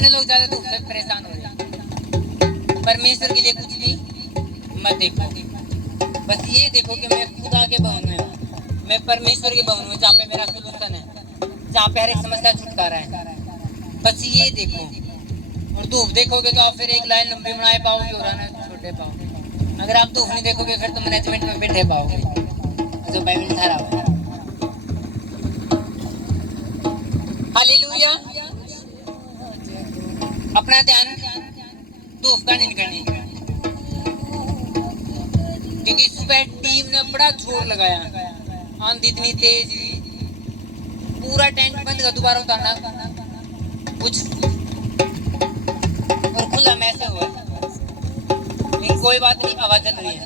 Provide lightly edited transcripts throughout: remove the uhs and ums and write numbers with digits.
कितने लोग ज्यादा धूप से परेशान हो रहे हैं? परमेश्वर के लिए कुछ भी मत देखो, बस ये देखो कि मैं खुदा के भवन में हूँ, मैं परमेश्वर के भवन में, जहाँ पे मेरा सलूशन है, जहाँ पे हर एक समस्या छुटकारा है। बस ये देखो। और धूप देखोगे तो आप फिर एक लाइन लंबी बनाए पाओगे और ना छोटे पाओगे। अगर आप धूप नहीं देखोगे फिर तो मैनेजमेंट में बैठे पाओगे, जो बाइबल था। हालेलुया। अपना ध्यान धूप का नहीं करने, क्योंकि सुबह टीम ने बड़ा जोर लगाया, आंधी इतनी तेज, पूरा टेंट बंद कर दोबारा उतारना कुछ और खुला मैसे हुआ। लेकिन कोई बात नहीं, आवाज चल रही है।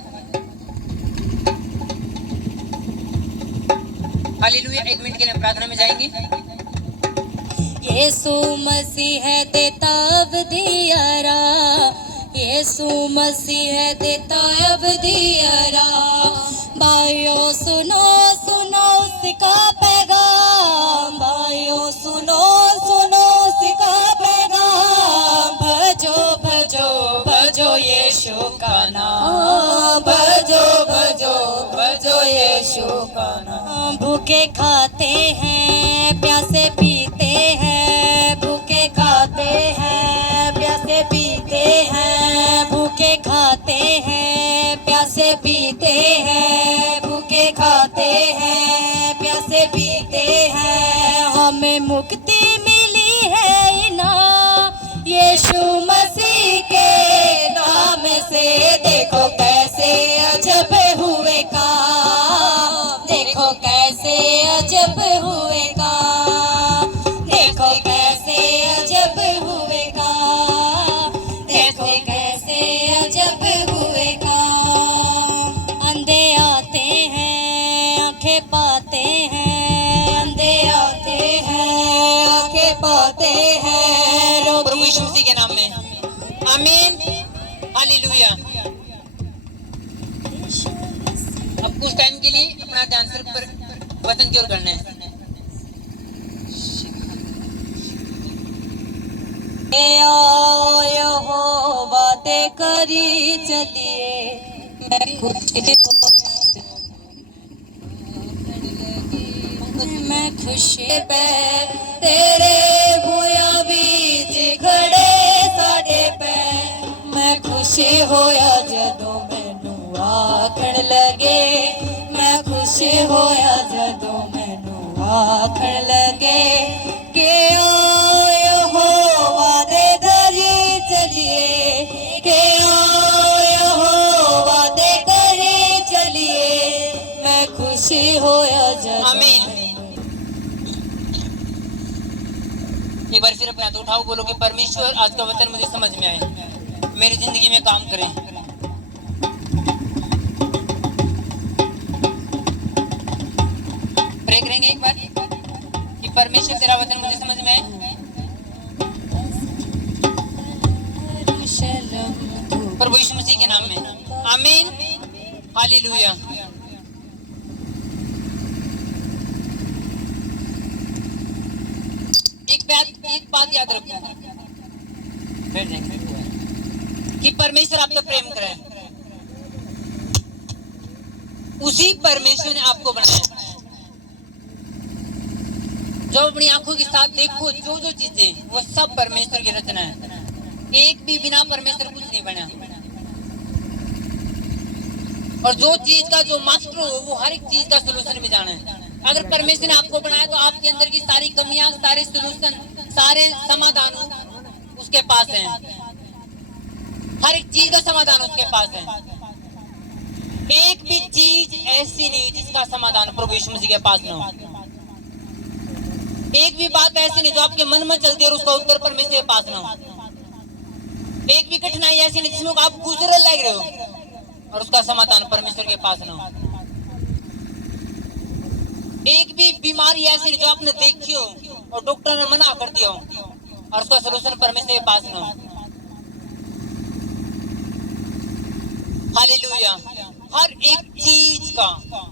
हालेलुया। 1 मिनट के लिए प्रार्थना में जाएंगे। यीशु मसीह देता अब दियारा, यीशु मसीह देता अब दियारा। भाइयों सुनो सुनो उसका पैगाम, भाइयों सुनो सुनो उसका पैगाम। भजो भजो भजो यीशु का नाम, भजो भजो भजो यीशु का नाम। भूखे खाते हैं प्यासे पीते हैं, भूखे खाते हैं प्यासे पीते हैं, भूखे खाते हैं प्यासे पीते हैं, भूखे खाते हैं प्यासे पीते हैं। हमें मुक्ति मिली है ना यीशु मसीह के नाम से। देखो कैसे अजब हुए काम, देखो कैसे अजब हुए काम, देखो कैसे अजब हुए काम, देखो कैसे अजब हुए काम। अंधे आते हैं आंखें पाते हैं, अंधे आते हैं आंखें पाते हैं। प्रभु यीशु मसीह के नाम में आमीन। हालेलुया। अब कुछ टाइम के लिए अपना ध्यान सिर्फ पर वचन की ओर करना है। हो बातें करी चलिए, मैं खुशी पे तेरे भूया बीच खड़े साडे पे। मैं खुशी होया जदों मैनू आखण लगे, मैं खुशी होया जदों मैनू आखण लगे कि आयो हो वादे धरी चलिए, कि आयो हो वादे करी चलिए। मैं खुशी होया जदों। आमीन। एक बार फिर अपने हाथ उठाओ, बोलो कि परमेश्वर आज का वचन मुझे समझ में आए, मेरी जिंदगी में काम करें। प्रे करेंगे एक बार कि परमेश्वर तेरा वचन मुझे समझ में आए। प्रभु यीशु मसीह के नाम में आमीन। हालेलुया। एक बात याद रखो कि परमेश्वर आपसे प्रेम करे। उसी परमेश्वर ने आपको बनाया। जो अपनी आंखों के साथ देखो, जो जो चीजें, वो सब परमेश्वर की रचना है। एक भी बिना परमेश्वर कुछ नहीं बना। और जो चीज का जो मास्टर हो, वो हर एक चीज का सोल्यूशन भी जाना है। अगर परमेश्वर ने आपको बनाया तो आपके अंदर की सारी कमियां, सारे सोल्यूशन, सारे समाधान उसके पास हैं। हर एक चीज का समाधान उसके पास है। एक भी चीज ऐसी नहीं जिसका समाधान प्रभु यीशु मसीह के पास न हो। एक भी बात ऐसी नहीं जो आपके मन में चलती है और उसका उत्तर परमेश्वर के पास न हो। एक भी कठिनाई ऐसी नहीं जिसमें आप गुजरे लग रहे हो और उसका समाधान परमेश्वर के पास न हो। एक भी बीमारी ऐसी नहीं जो आपने देखी हो और डॉक्टर ने मना कर दिया हो और उसका सलूशन परमेश्वर के पास न हो। हालेलुया। हर एक चीज का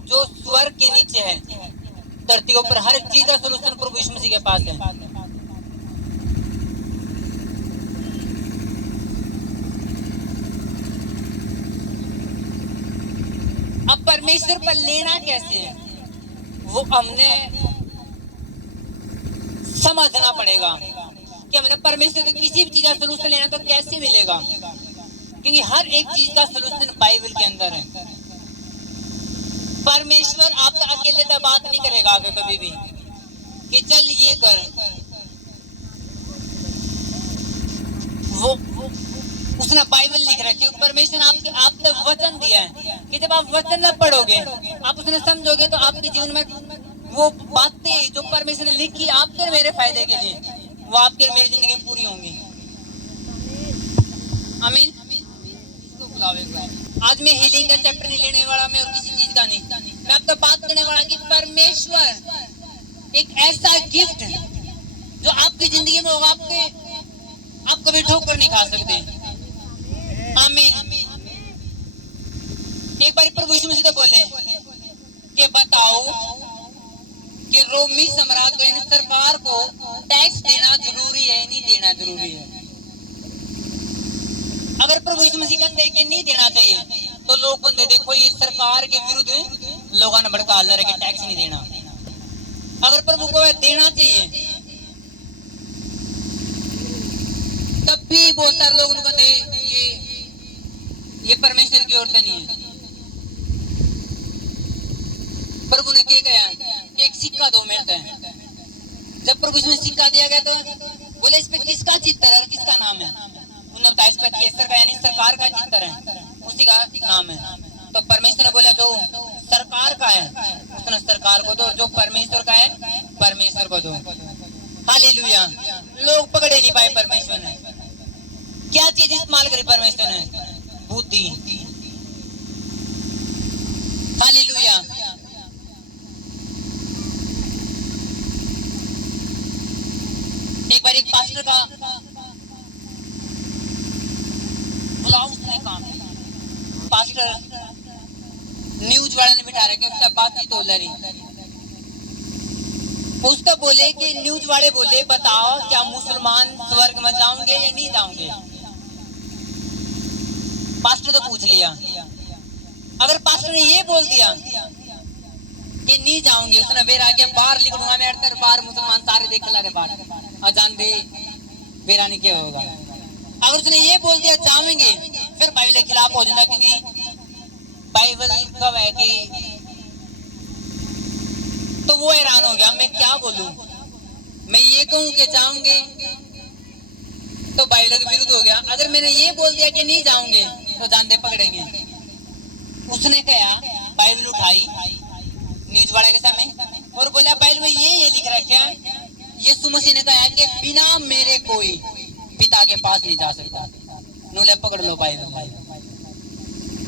जो स्वर्ग के नीचे है, धरती पर हर एक चीज का सलूशन प्रभु यीशु मसीह के पास है। परमेश्वर पर लेना कैसे है वो हमने समझना पड़ेगा कि हमने परमेश्वर को किसी भी चीज का सलूशन लेना तो कैसे मिलेगा, क्योंकि हर एक चीज का सलूशन बाइबल के अंदर है। परमेश्वर आपका अकेले तो बात नहीं करेगा आगे कभी भी कि चल ये कर, वो उसने बाइबल लिख रखी है। परमेश्वर ने आप तक वचन दिया है कि जब आप वचन न पढ़ोगे, आप उसने समझोगे तो आपके जीवन में वो बातें जो परमेश्वर ने लिखी आपके मेरे फायदे के लिए, वो आपके मेरी जिंदगी में पूरी होंगी। आमीन। इसको बुलाओ एक बार। आज मैं हीलिंग का चैप्टर नहीं लेने वाला, मैं और किसी चीज का नहीं, मैं आपको बात करने वाला कि परमेश्वर एक ऐसा गिफ्ट जो आपकी जिंदगी में होगा, आप कभी ठोकर नहीं खा सकते। आमीन। एक बार प्रभु यीशु मसीह बोले कि बताओ कि रोमी सम्राट को यानी सरकार को टैक्स देना जरूरी है नहीं देना जरूरी है? अगर प्रभु यीशु मसीह कहते हैं कि नहीं देना चाहिए तो लोग कहते देखो ये सरकार के विरुद्ध लोगों ने भड़का रहे कि टैक्स नहीं देना। अगर प्रभु को देना चाहिए तब भी बहुत सारे लोग कहते ये परमेश्वर की ओर से नहीं है। प्रभु ने क्या कहा, एक सिक्का दो मेरे से। जब प्रभु इसमें सिक्का दिया गया तो बोले इस पे किसका चित्र है और किसका नाम है? उन्होंने बताया इस पे केसर का यानी सरकार का चित्र है, उसी का नाम है। तो परमेश्वर ने बोला जो सरकार का है उसने सरकार को दो, और जो परमेश्वर का है परमेश्वर को दो। हालेलुया। लोग पकड़े नहीं पाए परमेश्वर ने। क्या चीज इस्तेमाल करी परमेश्वर ने? बुद्धि। हालेलुया। एक बार एक पास्टर का बुलाओ उसने काम, पास्टर न्यूज वाले ने बिठा रखे, उससे बातचीत हो रही। उसको बोले कि न्यूज वाले बोले बताओ क्या मुसलमान स्वर्ग में जाओगे या नहीं जाओगे? पास्टर तो पूछ लिया। अगर पास्टर ने ये बोल दिया कि नहीं जाओगे, उसने बेरा के बाहर लिखूंगा मैं तेरे बाहर मुसलमान सारे देख ला रे बाहर अजान दे बेरा नहीं क्या होगा। अगर उसने ये बोल दिया जाएंगे फिर बाइबल के खिलाफ हो जाएगा, क्योंकि बाइबल कब है कि तो वो हैरान हो गया मैं क्या बोलूं, मैं ये कहूं कि जाओगे तो बाइबल के विरुद्ध हो गया। अगर मैंने ये बोल दिया कि नहीं जाओगे तो जानते पकड़ेंगे। उसने कहा बाइबल उठाई न्यूज वाले के सामने और बोला बाइबल में ये लिख रखा है यीशु मसीह ने कहा कि बिना मेरे कोई पिता के पास नहीं जा सकता। नूले पकड़ लो बाइबल।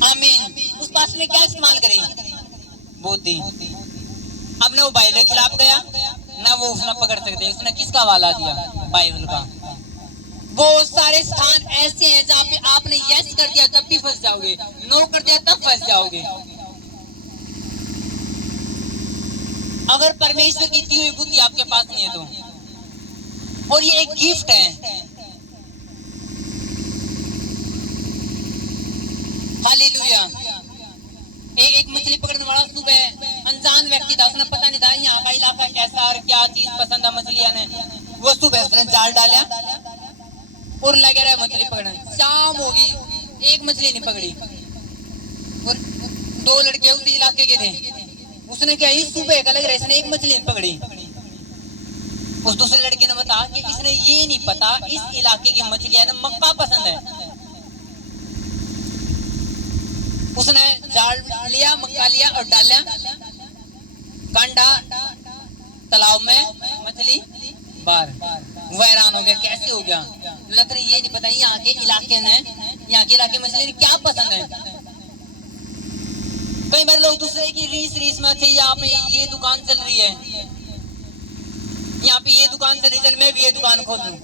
आमीन। उस पास ने क्या इस्तेमाल करी? बुद्धि। अब ना वो बाइबल के खिलाफ गया ना वो उसने पकड़ सकते, उसने किसका वाला दिया? बाइबल का। बहुत सारे स्थान ऐसे हैं जहाँ पे आपने यस कर दिया तब भी फंस जाओगे, नो कर दिया तब फंस जाओगे। अगर परमेश्वर की दी हुई बुद्धि आपके पास नहीं है तो, और ये एक गिफ्ट है। हालेलुया। एक मछली पकड़ने वाला सुबह अनजान व्यक्ति था, उसने पता नहीं था यहाँ का इलाका कैसा और क्या चीज पसंद है मछलियां ने। वो सुबह उसने जाल डाला और लगे रहा मछली पकड़ने। शाम होगी एक मछली नहीं पकड़ी और दो लड़के उसी इलाके के थे। उसने क्या इस सुबह का लग रहा है इसने एक मछली नहीं पकड़ी। उस दूसरे लड़के ने बताया कि इसने ये नहीं पता इस इलाके की मछलियां ने मक्का पसंद है। उसने जाल लिया, मक्का लिया और डाला कांडा तालाब में, मछली बाहर। वो हैरान हो गया कैसे हो गया। लग ये नहीं पता यहाँ के इलाके मछली क्या पसंद है। कई बार लोग दूसरे की रीस में अच्छे यहाँ पे ये दुकान चल रही है, यहाँ पे ये दुकान चल रही, चल मैं भी ये दुकान खोल लूं,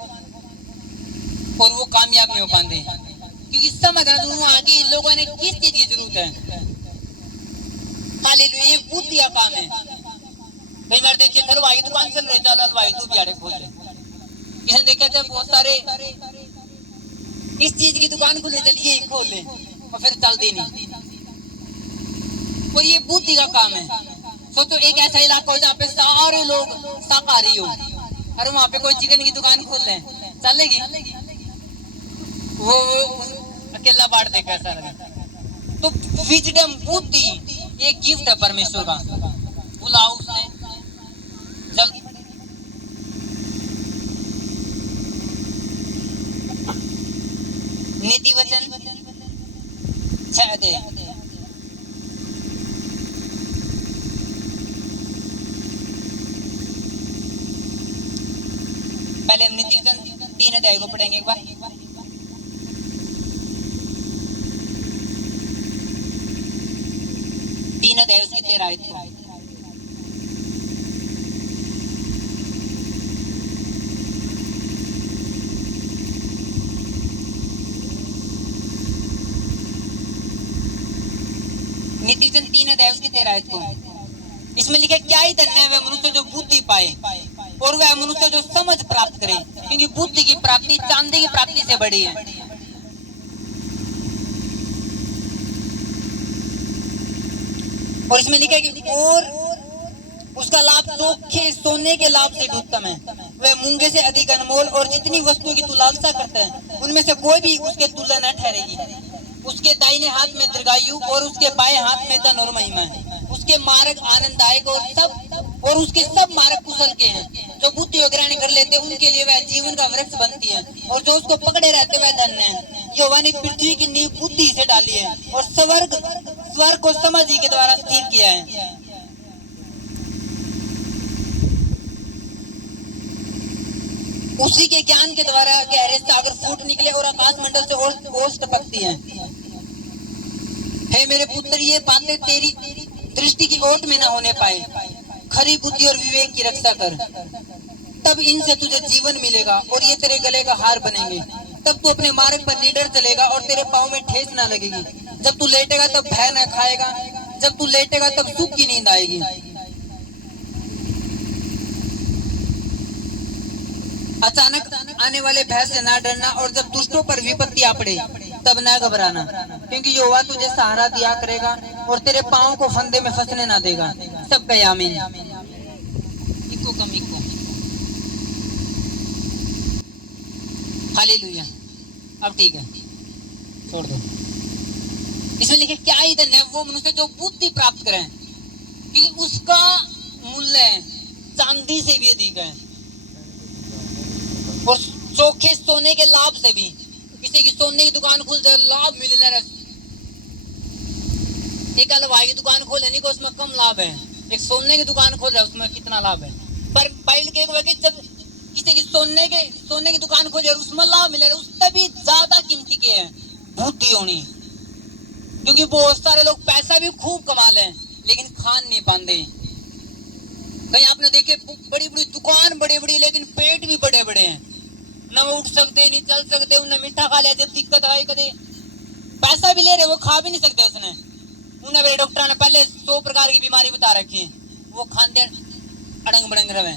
और वो कामयाब नहीं हो पाते क्योंकि समझना तो वहाँ के लोगों ने किस चीज की जरूरत है। हालेलुया। ये बुद्धि का काम है। कई बार देखिए हलवाई दुकान चल रही, चल हलवाई तू भी आड़े खोल ले। इसने देखा जब बहुत सारे इस चीज की दुकान खुले, चलिए खोल ले, और फिर चलती नहीं। और ये बुद्धि का काम है। सोचो एक ऐसा इलाका हो जहाँ पे सारे लोग शाकाहारी हो, और वहां पे कोई चिकन की दुकान खोल ले, चलेगी? वो अकेला बांट देगा सारा। तो विजडम, बुद्धि, ये गिफ्ट है परमेश्वर का। बुलाओ उसने जल्दी। नीति वचन 6 अध्याय। पहले हम नीति वचन 3 अध्याय को पढ़ेंगे एक बार। तीन अध्याय उसकी 13 आयत को। नीति वचन 3 अध्याय उसकी 13 आयत को। इसमें लिखा क्या ही धन्य है वह मनुष्य जो बुद्धि पाए और वह मनुष्य जो समझ प्राप्त करे, क्योंकि बुद्धि की प्राप्ति चांदी की प्राप्ति से बड़ी है। और इसमें लिखा है कि और उसका लाभ चोखे सोने के लाभ से उत्तम है, वह मूंगे से अधिक अनमोल, और जितनी वस्तुओं की तू लालसा करता है उनमें से कोई भी उसके तुल्य न ठहरेगी। उसके दाहिने हाथ में दीर्घायु और उसके बाएं हाथ में धन और महिमा है। उसके मार्ग आनंददायक और उसके सब मार्ग कुशल के हैं। जो बुद्धि ग्रहण कर लेते उनके लिए वह जीवन का वृक्ष बनती है, और जो उसको पकड़े रहते वह धन्य है। यहोवा ने पृथ्वी की नींव बुद्धि से डाली है और स्वर्ग को समझ ही के द्वारा स्थिर किया है। उसी के ज्ञान के द्वारा गहरे सागर फूट निकले और आकाश मंडल से ओस टपकती हैं। हे मेरे पुत्र, ये बातें तेरी दृष्टि की ओट में न होने पाए। खरी बुद्धि और विवेक की रक्षा कर, तब इनसे तुझे जीवन मिलेगा और ये तेरे गले का हार बनेंगे। तब तू अपने मार्ग पर निडर चलेगा और तेरे पाँव में ठेस न लगेगी। जब तू लेटेगा तब भय न खाएगा, जब तू लेटेगा तब सुख की नींद आएगी। अचानक आने वाले भय से ना डरना, और जब दुष्टों पर विपत्ति आ पड़े तब न घबराना, क्योंकि यहोवा तुझे सहारा दिया करेगा और तेरे पाँव को फंदे में फंसने ना देगा। सब कहे आमीन। इको कम इको। हालेलुया। अब ठीक है, छोड़ दो। इसमें लिखे क्या ही धन्य है वो मनुष्य जो बुद्धि प्राप्त करे, क्योंकि उसका मूल्य चांदी से भी अधिक है और चोखे सोने के लाभ से भी। किसी की सोने की दुकान खोल जाए लाभ मिले, एक हलवाई की दुकान खोले नहीं को उसमें कम लाभ है, एक सोने की दुकान खोल रहा है उसमें कितना लाभ है। पर बाइल के जब किसी की सोने की दुकान खोले और उसमें लाभ मिले, उससे भी ज्यादा कीमती के है बुद्धि होनी। क्योंकि बहुत सारे लोग पैसा भी खूब कमा ले लेकिन खान नहीं पाते। कहीं आपने देखे बड़ी बड़ी दुकान बड़े बड़ी लेकिन पेट भी बड़े बड़े हैं, न वो उठ सकते नहीं चल सकते, उन्हें मीठा खा लिया जब दिक्कत आई कदे, पैसा भी ले रहे वो खा भी नहीं सकते। उसने उन्हें मेरे डॉक्टर ने पहले 100 प्रकार की बीमारी बता रखी है, वो खाते अड़ंग बड़ंग रहे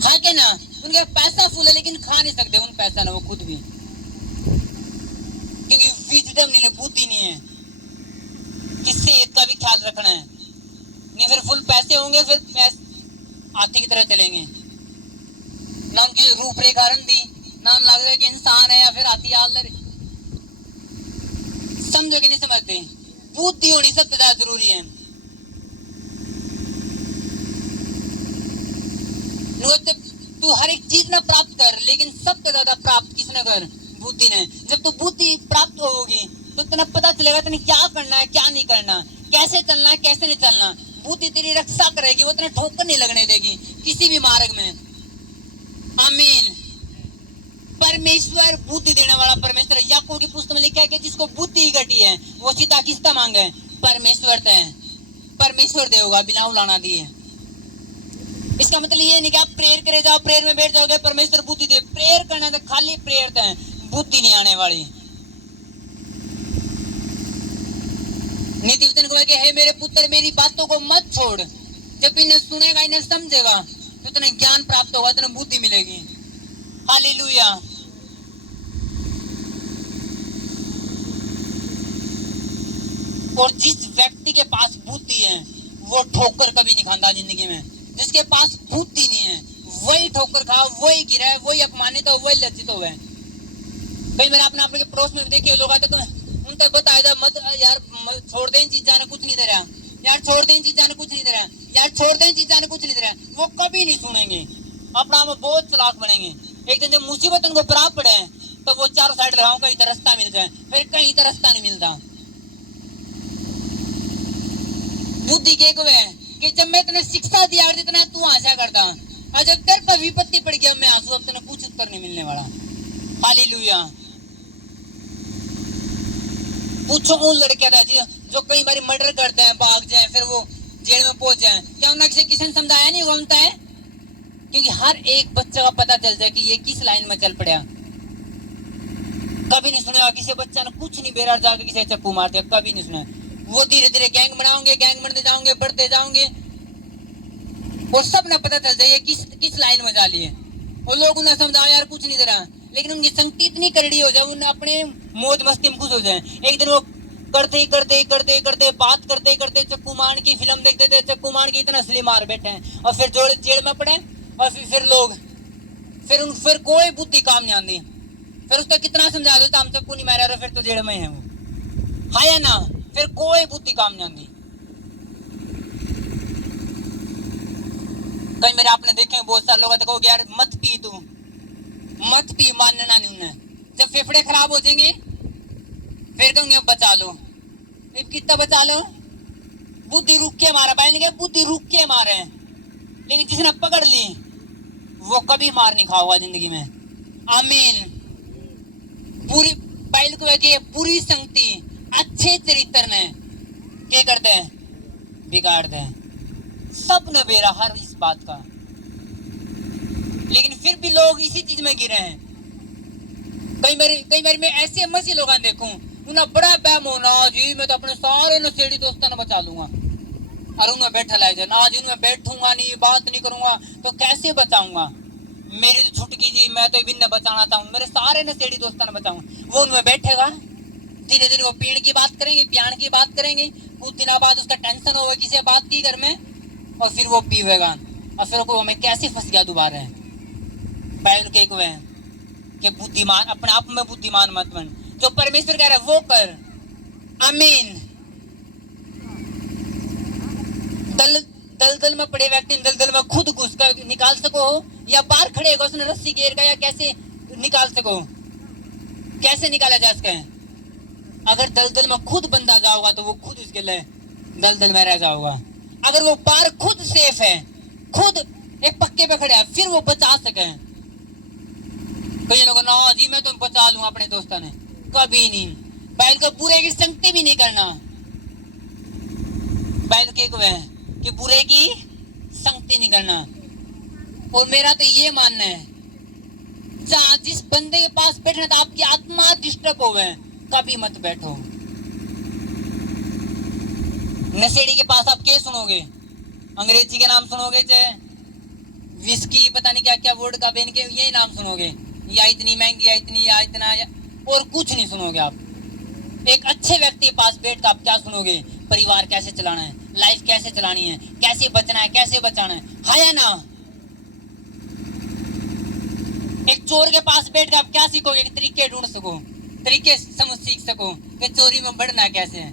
खा के ना, उनके पैसा फूल है लेकिन खा नहीं सकते उन पैसा ना वो खुद भी, क्योंकि विजडम नहीं है, बुद्धि नहीं है कि सेहत का भी ख्याल रखना है। नहीं फिर फुल पैसे होंगे फिर हाथी की तरह चलेंगे, ना उनकी रूपरेखा दी, ना लगे कि इंसान है या फिर हाथी आल समझो कि नहीं समझते। बुद्धि होनी सबसे ज्यादा जरूरी है। तू हर एक चीज ना प्राप्त कर, लेकिन सबसे ज्यादा प्राप्त किसने कर? बुद्धि ने। जब तू बुद्धि प्राप्त होगी तो तुम्हें पता चलेगा तुम्हें क्या करना है क्या नहीं करना, कैसे चलना है कैसे नहीं चलना। बुद्धि तेरी रक्षा करेगी, वो तुम्हें ठोकर नहीं लगने देगी किसी भी मार्ग में। आमीन। परमेश्वर बुद्धि देने वाला परमेश्वर। याकूब की पुस्तक में लिखा है कि जिसको बुद्धि घटी है वो सीधा किसका मांगे? परमेश्वर से। परमेश्वर देगा बिना उलाना दिए। इसका मतलब ये नहीं कि आप प्रेयर करे जाओ, प्रेयर में बैठ जाओगे परमेश्वर बुद्धि दे। प्रेयर करना तो खाली प्रेयर है, बुद्धि नहीं आने वाली। नीति वचन को है मेरे पुत्र मेरी बातों को मत छोड़। जब इन्हें सुनेगा इन्हें समझेगा तो तुम्हें ज्ञान प्राप्त होगा, तुम्हें बुद्धि मिलेगी। हालेलुया। और जिस व्यक्ति के पास बुद्धि है वो ठोकर कभी नहीं खाता जिंदगी में। जिसके पास बुद्धि नहीं है वही ठोकर खा, वही गिरा है, वही अपमानित हो, वही लज्जित हो गए। कई बार आपने आपके पड़ोस में देखिए लोग आते तो उन तक बताया मत यार छोड़ दे इन चीजा ने कुछ नहीं दे रहा, यार छोड़ दे इन चीजा ने कुछ नहीं दे रहा, यार छोड़ दे इन चीजा ने कुछ नहीं दे रहा। वो कभी नहीं सुनेंगे, अपना में बहुत चालाक बनेंगे। एक दिन जब मुसीबत उनको प्राप्त पड़े तो वो चारों साइड लगाओ कहीं तो रास्ता मिल जाए, फिर कहीं तो रास्ता नहीं मिलता। बुद्धि के हुए कि जब मैं तेने शिक्षा दिया जितना तू आशा करता, और जब तेरे पर विपत्ति पड़ गया मैं आंसू, अब तेने कुछ उत्तर नहीं मिलने वाला। हालेलुया। पूछो उन लड़के था जो कई बार मर्डर करते हैं, भाग जाए, फिर वो जेल में पहुंच जाए, क्या उन्हें किसी ने समझाया नहीं होता है? क्योंकि हर एक बच्चा का पता चल जाए कि ये किस लाइन में चल पड़ा। कभी नहीं सुना किसी बच्चा ने कुछ नहीं बेरार जाके किसी चक्कू मार दिया, कभी नहीं सुना। वो धीरे धीरे गैंग बनाओगे, गैंग बनते जाओगे, बढ़ते जाओगे, और सब ना पता चल जाए किस लाइन में जा लिए। और लोग उन्हें समझाओ यार कुछ नहीं दे रहा, लेकिन उनकी संगति इतनी करड़ी हो जाए, उन्हें अपने मौज मस्ती में खुश हो जाए। एक दिन वो करते बात करते चक्कू मार की फिल्म देखते थे, चक्कू मार की इतना असली मार बैठे हैं, और फिर जेल में पड़े, और फिर लोग फिर कोई बुद्धि काम नहीं आती। फिर उसको कितना समझा दो हम चक्कू नहीं मारे, फिर तो जेल में है वो, हाँ या ना? फिर कोई बुद्धि काम नहीं आती। कई मेरे आपने देखे बहुत सारे लोग कहोगे यार मत पी, तू मत पी, मानना नहीं उन्हें। जब फेफड़े खराब हो जाएंगे फिर कहोगे बचा लो, कितना बचा लो, बुद्धि रुक के मारा, भाई बुद्धि रुक के मारे, लेकिन किसी ने पकड़ ली वो कभी मार नहीं खाओगा जिंदगी में। आमीन। पूरी बाइल को पूरी संगति अच्छे चरित्र ने क्या करते हैं, बिगाड़ दे। सब ने बेरा हर इस बात का, लेकिन फिर भी लोग इसी चीज में गिरे हैं। कई बार मैं ऐसे मसीह लोग देखूं उन्हें बड़ा बैम होना जी, मैं तो अपने सारे नशेड़ी दोस्तों ने बचा लूंगा, और उन्हें बैठा ला जाए ना जी, उन्हें बैठूंगा नहीं, बात नहीं करूंगा तो कैसे बचाऊंगा, मेरी तो छुटकी जी, मैं तो बिन बचाना चाहूँ, मेरे सारे नशेड़ी दोस्तों ने बचाऊंगा। वो उनमें बैठेगा, धीरे धीरे वो पीण की बात करेंगे, प्याण की बात करेंगे, कुछ दिन बाद उसका टेंशन होगा किसी बात की घर में, और फिर वो पीवेगा, और फिर को हमें कैसे फंस गया दोबारा है। पहल के हुए कि बुद्धिमान, अपने आप में बुद्धिमान मत बन, जो परमेश्वर कह रहा है वो कर। आमीन। दलदल में पड़े व्यक्ति दलदल में खुद घुस कर निकाल सको, या बाहर खड़े होगा उसने रस्सी घेर का, या कैसे निकाल सको, कैसे निकाला जा सके? अगर दलदल में खुद बंदा जाओगा तो वो खुद उसके लिए दलदल में रह जाओगा। अगर वो बाहर खुद सेफ है, खुद एक पक्के पे खड़े है, फिर वो बचा सके। कई लोग ना जी मैं तो बचा लूंगा अपने दोस्तों ने, कभी नहीं। बैल को बुरे की संगति भी नहीं करना, बैल के कि बुरे की संगति नहीं करना। और मेरा तो ये मानना है जहाँ जिस बंदे के पास बैठना तो आपकी आत्मा डिस्टर्ब हो गए, कभी मत बैठो। नशेड़ी के पास आप क्या सुनोगे? अंग्रेजी के नाम सुनोगे, चाहे विस्की, पता नहीं क्या क्या वोड का बेन के यही नाम सुनोगे, या इतनी महंगी, या इतनी, या इतना, और कुछ नहीं सुनोगे आप। एक अच्छे व्यक्ति के पास बैठ कर आप क्या सुनोगे? परिवार कैसे चलाना है, लाइफ कैसे चलानी है, कैसे बचना है, कैसे बचाना है, हाँ या ना? एक चोर के पास बैठ कर आप क्या सीखोगे? तरीके ढूंढ सको, तरीके समझ सीख सको कि चोरी में बढ़ना कैसे है।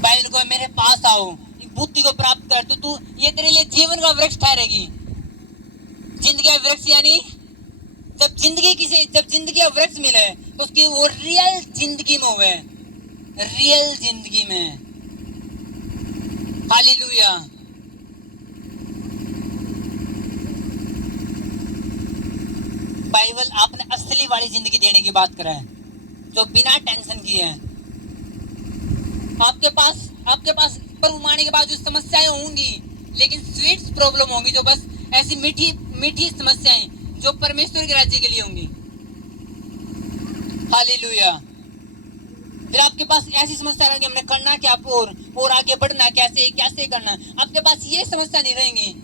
बाइबल को मेरे पास आओ, बुद्धि को प्राप्त कर, तो तू ये तेरे लिए जीवन का वृक्ष ठहरेगी। जिंदगी का वृक्ष यानी जब जिंदगी का वृक्ष मिले तो उसकी वो रियल जिंदगी में हुए, रियल जिंदगी में। हालेलुया। बाइबल आपने असली वाली जिंदगी देने की बात करा है, जो बिना टेंशन की है। आपके पास प्रभु मानने के बाद जो समस्याएं होंगी, लेकिन स्वीट्स प्रॉब्लम होंगी, जो बस ऐसी मीठी मीठी समस्याएं जो परमेश्वर के राज्य के लिए होंगी। हालेलुया। फिर आपके पास ऐसी समस्या रहेंगी, हमने करना क्या, और आगे बढ़ना कैसे, कैसे करना। आपके पास ये समस्या नहीं रहेंगी।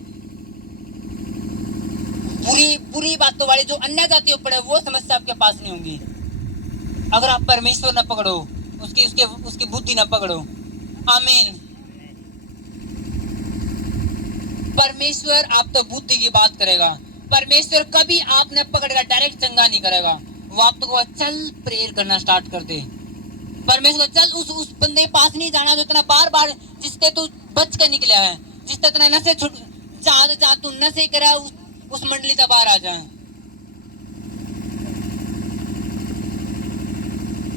बुरी बातों वाली जो अन्य जातियों पर है, वो समस्या आपके पास नहीं होंगी। अगर आप परमेश्वर न पकड़ो, उसकी उसके उसकी बुद्धि न पकड़ो। आमीन। परमेश्वर आप तो बुद्धि की बात करेगा, परमेश्वर कभी आपने पकड़ेगा डायरेक्ट चंगा नहीं करेगा। वो आप तो चल प्रेयर करना स्टार्ट कर दे। परमेश्वर चल उस बंदे के पास नहीं जाना जो इतना बार बार जिससे तू बच कर निकला है, जिससे इतना नशे छुट जा तू नशे करा, उस मंडली से बाहर आ जाए।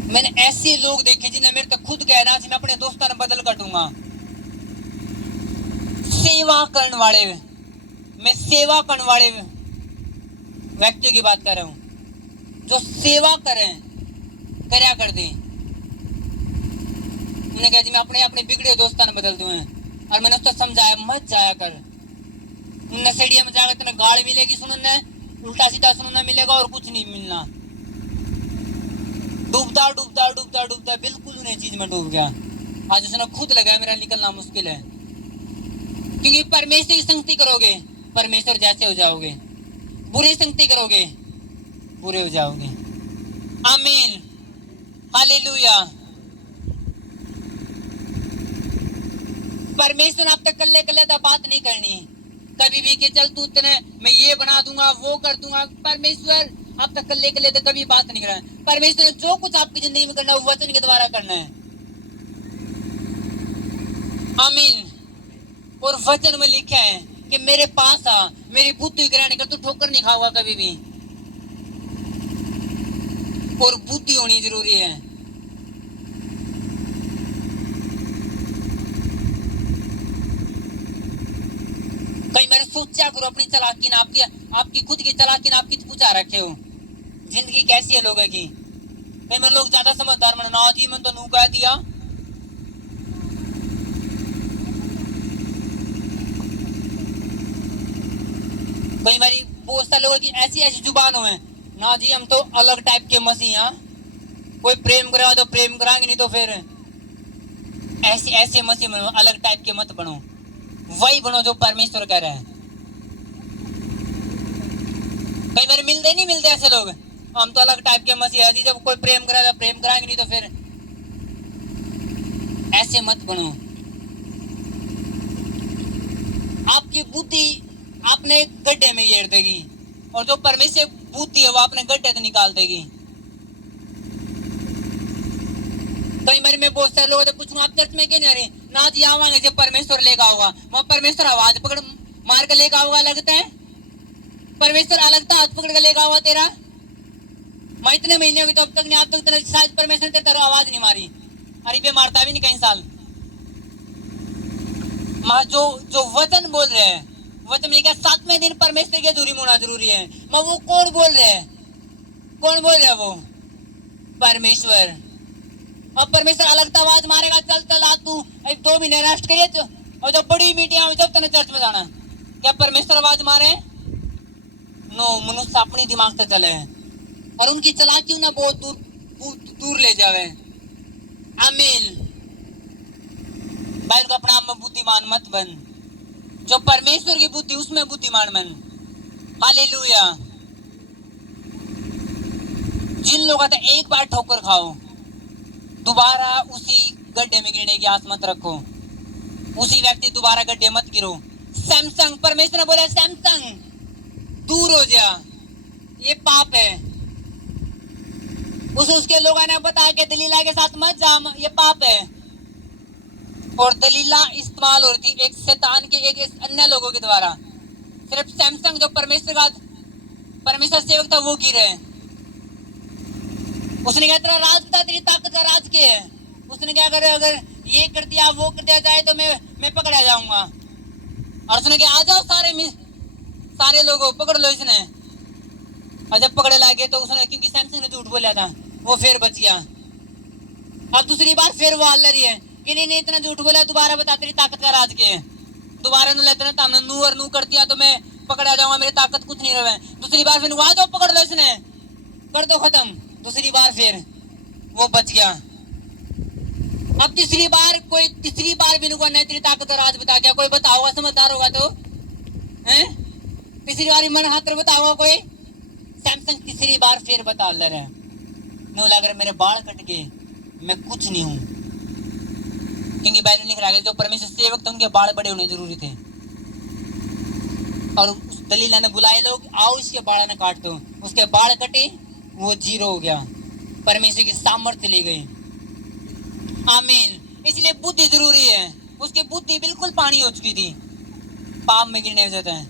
मैंने ऐसे लोग देखे जिन्हें मेरे तो खुद कहना मैं अपने दोस्तों ने बदल कटूंगा। सेवा करने वाले, मैं सेवा करने वाले व्यक्तियों की बात कर रहा हूं जो सेवा करें, करया कर दें। उन्हें कहा जी मैं अपने अपने बिगड़े दोस्तों ने बदल दूं, और मैंने उसको समझाया मत जाया कर। उनने सीढ़िया में जाकर तेने गाड़ मिलेगी सुनने, उल्टा सीधा सुनना मिलेगा और कुछ नहीं मिलना। डूबता डूबता डूबता डूबता बिल्कुल उन्हें चीज में डूब गया। आज उसने खुद लगाया मेरा निकलना मुश्किल है, क्योंकि परमेश्वर की संगति करोगे परमेश्वर जैसे हो जाओगे, बुरी संगति करोगे बुरे हो जाओगे। आमीन, हालेलुया। परमेश्वर आप तक कल्ले कल्ले तो बात नहीं करनी कभी भी कि चल तू इतने मैं ये बना दूंगा वो कर दूंगा। परमेश्वर आप तक कल्ले कल्ले तो कभी बात नहीं करना। परमेश्वर ने जो कुछ आपकी जिंदगी में करना है वो वचन के द्वारा करना है। आमीन। और वचन में लिखा है कि मेरे पास आ, मेरी बुद्धि ग्रहण कर, तू ठोकर नहीं खाऊंगा कभी भी। और बुद्धि होनी जरूरी है। कई बार सोचा करो अपनी चालाकी ना, आपकी खुद की चालाकी ना आपकी पूछा रखे हो जिंदगी कैसी है लोगों की। कई बार लोग ज्यादा समझदार बने ना जी मैंने तो नू कह दिया। कई बार बहुत सारे लोगों की ऐसी ऐसी जुबानों है ना जी हम तो अलग टाइप के मसीहा, कोई प्रेम करेगा तो प्रेम कराएंगे नहीं तो फिर ऐसे ऐसे मसीह बनो, अलग टाइप के मत बनो, वही बनो जो परमेश्वर कह रहे हैं। कई बार मिलते नहीं मिलते ऐसे लोग, हम तो अलग टाइप के मसीहा जी, जब कोई प्रेम करा तो प्रेम कराएंगे नहीं तो फिर ऐसे मत बनो। आपकी बुद्धि आपने गड्ढे में घेर देगी और जो परमेश्वर बुद्धि है वो आपने गड्ढे से निकाल देगी। कई बार मैं बहुत सारे लोगों से पूछूंगा आप चर्च में क्यों नहीं आ रहे ना जी, आवांगे जब परमेश्वर लेगा होगा। वहां परमेश्वर आवाज पकड़ मार कर लेगा होगा, लगता है परमेश्वर अलग था हाथ पकड़ कर लेगा हुआ तेरा। मैं इतने महीने हुए तो अब तक नहीं, आप तक शायद परमेश्वर ने तेरा आवाज नहीं मारी। अरे बे मारता भी नहीं कहीं साल। जो जो वचन बोल रहे हैं, वचन में क्या 7वें दिन परमेश्वर की दूरी होना जरूरी है। वो कौन बोल रहे हैं, कौन बोल रहे हैं? वो परमेश्वर। अब परमेश्वर अलग आवाज मारेगा चल चल आ तू 2 महीने रेस्ट करिए तो, और जब बड़ी मीटिंग हुई जब तूने चर्च में जाना, क्या परमेश्वर आवाज मारे? नो, मनुष्य अपने दिमाग से चले और उनकी चालाकी ना बहुत दूर ले जावे। आमीन। बाइबल को अपने आप में बुद्धिमान मत बन, जो परमेश्वर की बुद्धि उसमें बुद्धिमान बन। हालेलुया। जिन लोगों का एक बार ठोकर खाओ दोबारा उसी गड्ढे में गिरने की आस मत रखो, उसी व्यक्ति दोबारा गड्ढे मत गिरो। सैमसंग, परमेश्वर ने बोला सैमसंग दूर हो जा, ये पाप है। उसके लोगों ने बता के दलीला के साथ मत जा, ये पाप है। और दलीला इस्तेमाल हो रही थी एक शैतान के एक अन्य लोगों के द्वारा। सिर्फ सैमसंग जो परमेश्वर सेवक था वो गिरे। उसने कहा तेरा राज था, तेरी ताकत का राज क्या है? उसने कहा अगर ये कर दिया वो कर दिया जाए तो मैं पकड़ा जाऊंगा। और उसने कहा आ जाओ सारे लोगों पकड़ लो इसने। और जब पकड़े लागे तो उसने, क्योंकि सैमसंग ने झूठ बोला था, वो फिर बच गया। अब दूसरी बार फिर वो हल्ला रही है कि नहीं इतना झूठ बोला, दोबारा बता तेरी ताकत का राज क्या है। दोबारा नू लेते ना नू और नू कर दिया तो मैं पकड़ा जाऊंगा, मेरी ताकत कुछ नहीं रहे। दूसरी बार फिर आ जाओ पकड़ लो इसने, कर दो खत्म। दूसरी बार फिर वो बच गया। अब तीसरी बार भी नहीं तेरी ताकत का राज बता गया। कोई बताओगा समझदार होगा तो हैं? तीसरी बार मन हाथ बता होगा कोई? सैमसंग तीसरी बार फिर बता ले रहे। नो अगर मेरे बाल कट गए मैं कुछ नहीं हूँ, क्योंकि बाइबल लिख रहा है जो परमेश्वर सेवक थे उनके बाल बड़े होने जरूरी थे। और उस दलीला ने बुलाए लोग, आओ इसके बाल ने काट दो, उसके बाल कटे, वो जीरो हो गया, परमेश्वर की सामर्थ्य ले गई। आमीन। इसलिए बुद्धि जरूरी है। उसकी बुद्धि बिल्कुल पानी हो चुकी थी, पाप में गिरने जाते हैं।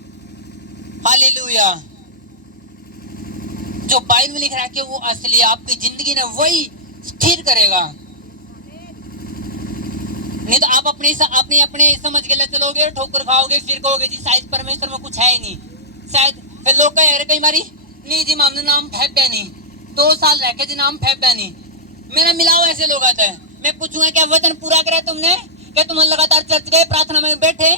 हालेलुया। जो बाइबल में लिख रहा है कि वो असली आपकी जिंदगी ने वही स्थिर करेगा। नहीं तो आप अपने समझ के ले चलोगे, ठोकर खाओगे, फिर कहोगे जी शायद परमेश्वर में कुछ है ही नहीं, शायद। फिर लोग कहे कई बारी नहीं जी हमने नाम फेंका नहीं, 2 साल रह के जी नाम फेंका नहीं। मेरा मिलाओ ऐसे लोग आते हैं। मैं पूछूंगा क्या वचन पूरा करे तुमने, क्या तुम लगातार चर्च गए, प्रार्थना में बैठे?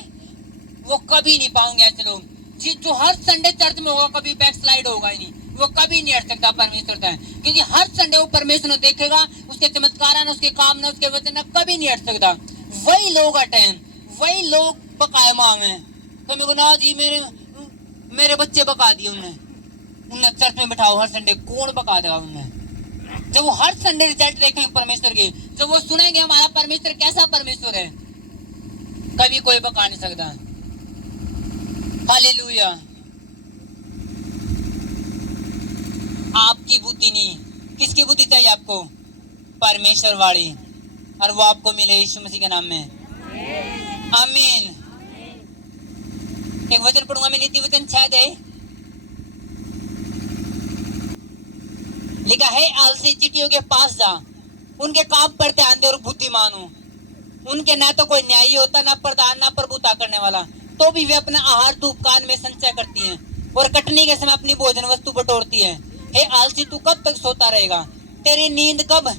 वो कभी नहीं पाओगे ऐसे लोग। जी जो हर संडे चर्च में होगा कभी बैक स्लाइड होगा ही नहीं, वो कभी नहीं हट सकता परमेश्वर से, क्योंकि हर संडे वो परमेश्वर ने देखेगा, उसके चमत्कार, उसके काम न, उसके वचन कभी नहीं हट सकता। वही लोग हटे, वही लोग बकाए मांग है। तो मेरे को ना जी मेरे बच्चे बका दिए उन्हें चर्च में बिठाओ हर संडे, कौन बका देगा उन्हें? जब वो हर संडे रिजल्ट देखेंगे परमेश्वर के, जब वो सुनेंगे हमारा परमेश्वर कैसा परमेश्वर है, कभी कोई बका नहीं सकता। हालेलुया। आपकी बुद्धि नहीं, किसकी बुद्धि चाहिए आपको? परमेश्वर वाली, और वो आपको मिले यीशु मसीह के नाम में। आमीन। एक वचन पढ़ूंगा मैं, नीति वचन 6 है, लिखा है आलसी चिट्ठियों के पास जा, उनके काम पर ध्यान दे और बुद्धिमान हो। उनके न तो कोई न्यायी होता, न प्रधान, न प्रभुता करने वाला, तो भी वे अपना आहार धूपकान में संचय करती हैं और कटनी के समय अपनी भोजन वस्तु बटोरती हैं। हे आलसी, तू कब तक सोता रहेगा? तेरी नींद कब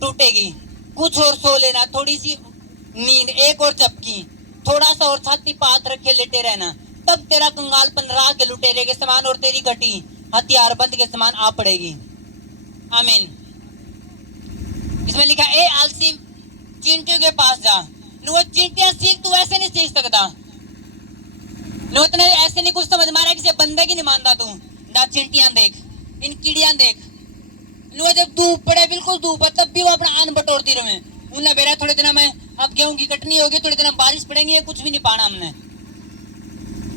टूटेगी? कुछ और सो लेना, थोड़ी सी नींद, एक और झपकी, थोड़ा सा और छाती पात रखे लेटे रहना, तब तेरा कंगालपन राह के लुटेरे के समान और तेरी घटी हथियार बंद के समान आ पड़ेगी। आमीन। इसमें लिखा ए आलसी चींटियों के पास जा, नुआ चींटियां सीख, तू ऐसे नहीं सीख सकता। नुआ तने ऐसे नहीं कुछ समझ मारा, किसी बंदे की नहीं मानता तू। ना चिंटियां देख, इन कीड़ियां देख, नुआ जब धूप पड़े, बिल्कुल धूप है, तब भी वो अपना अन्न बटोरती रहे। उन्हें बेरा थोड़े दिन में अब गेहूं की कटनी होगी, थोड़े दिन बारिश पड़ेंगी, ये कुछ भी नहीं पाना हमने।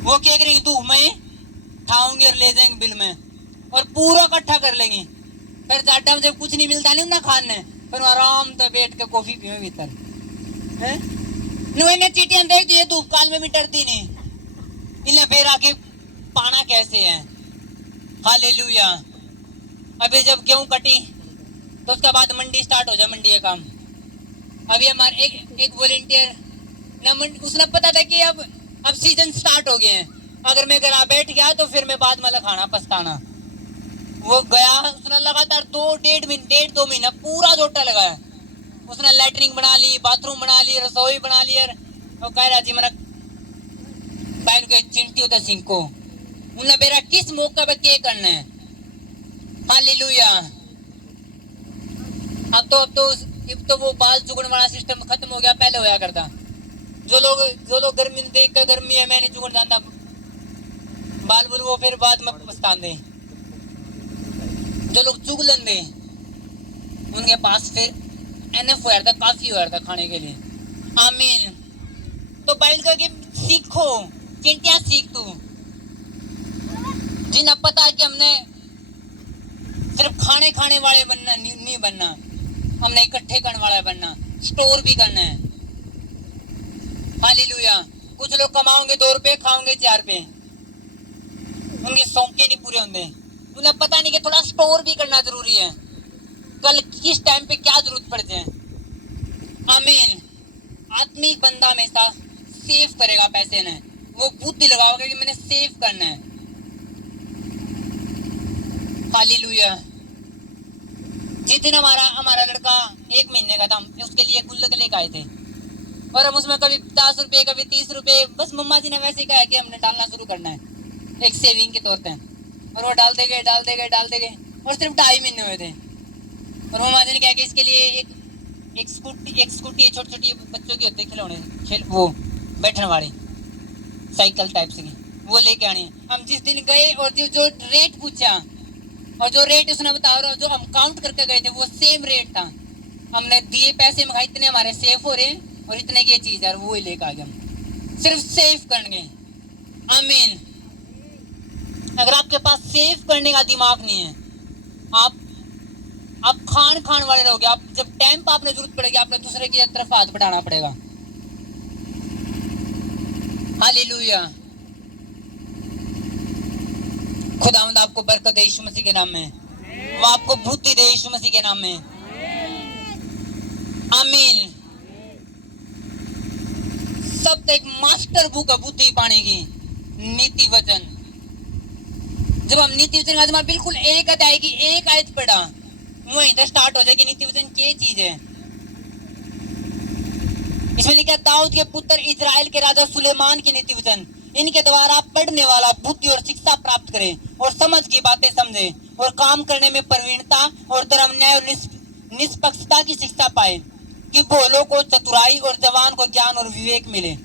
वो क्या करेंगे, धूप में ठाऊंगे और ले जाएंगे बिल में और पूरा इकट्ठा कर लेंगे। फिर जाटा में जब कुछ नहीं मिलता नहीं ना खाने, फिर आराम से बैठ के कॉफी पिए भीतर। नुए चीटियां देख दिए, धूप काल में भी डरती नहीं, इन्हें फिर आके पाना कैसे है। हालेलुया। अभी जब गेहूं कटी तो उसके बाद मंडी स्टार्ट हो जाए, मंडी का काम। अभी हमारे एक वॉलेंटियर न, उसने पता था कि अब सीजन स्टार्ट हो गए हैं, अगर मैं घर बैठ गया तो फिर मैं बाद में खाना पछताना। वो गया, उसने लगातार 1.5 महीना पूरा जोटा लगाया। उसने लैट्रिन बना ली, बाथरूम बना ली, रसोई बना ली, और कह रहा जी मैंने बैन को चिंटी होता सिंह को उन्हें मेरा किस मौका पे क्या करना है। हालेलुया। अब तो वो बाल चुगने वाला सिस्टम खत्म हो गया, पहले होया करता। जो लोग गर्मी देख कर गर्मी है मैं नहीं चुगन जानता बाल बुल, वो फिर बाद में पछतान दे। जो लोग चुग लेंगे उनके पास फिर एनएफ हो जाता, काफी हो जाता खाने के लिए। आमीन। तो बाइबल करके सीखो, चिंटियां सीख तू, जिन्हें पता है कि हमने सिर्फ खाने वाले बनना नहीं बनना, हमने इकट्ठे करने वाला बनना, स्टोर भी करना है। हालेलुया। कुछ लोग कमाओगे 2 रुपए, खाओगे 4 रुपए, उनके सौंके नहीं पूरे होंगे। उन्हें पता नहीं कि थोड़ा स्टोर भी करना जरूरी है, कल किस टाइम पे क्या जरूरत पड़ जाए। आमीन। आत्मिक बंदा हमेशा सेव करेगा पैसे ने, वो बुद्धि लगाओगे कि मैंने सेव करना है। हालेलुया। जिस दिन हमारा लड़का 1 महीने का था, उसके लिए गुल्लक लेकर आए थे, और हम उसमें कभी 10 रुपए कभी 30 रुपए, बस मम्मा जी ने वैसे कहा कि हमने डालना शुरू करना है एक सेविंग के तौर पे, और वो डाल दे गए और सिर्फ 2.5 महीने हुए थे। और मम्मा जी ने कहा कि इसके लिए एक स्कूटी छोटी बच्चों की होती है खिलौने, वो बैठने वाली साइकिल टाइप से, वो लेके आनी है। हम जिस दिन गए और जो रेट पूछा और जो रेट उसने बताया, जो हम काउंट करके गए थे वो सेम रेट था। हमने दिए पैसे, मगा इतने हमारे सेफ हो रहे और इतने की चीज है वो ही लेकर आ गए हम, सिर्फ सेफ करने। आमीन। अगर आपके पास सेव करने का दिमाग नहीं है, आप खान वाले रहोगे। आप जब टाइम पर आपने जरूरत पड़ेगी, आपने दूसरे की तरफ हाथ बढ़ाना पड़ेगा। हालेलुया। खुदावंद आपको बरकत दे यीशु मसीह के नाम में, वो आपको बुद्धि दे यीशु मसीह के नाम में। आमीन। सब एक मास्टर बुक है बुद्धि पाने की, नीति वचन। जब हम नीति वचन आज बिल्कुल एक अध्याय की एक आयत पढ़ा, वहीं से स्टार्ट हो जाएगी नीति वचन क्या चीज है। इसमें लिखा दाऊद के पुत्र इजराइल के राजा सुलेमान की नीति वचन, इनके द्वारा पढ़ने वाला बुद्धि और शिक्षा प्राप्त करे और समझ की बातें समझे और काम करने में प्रवीणता और धर्म, न्याय और निष्पक्षता की शिक्षा पाए, कि भोलों को चतुराई और जवान को ज्ञान और विवेक मिले,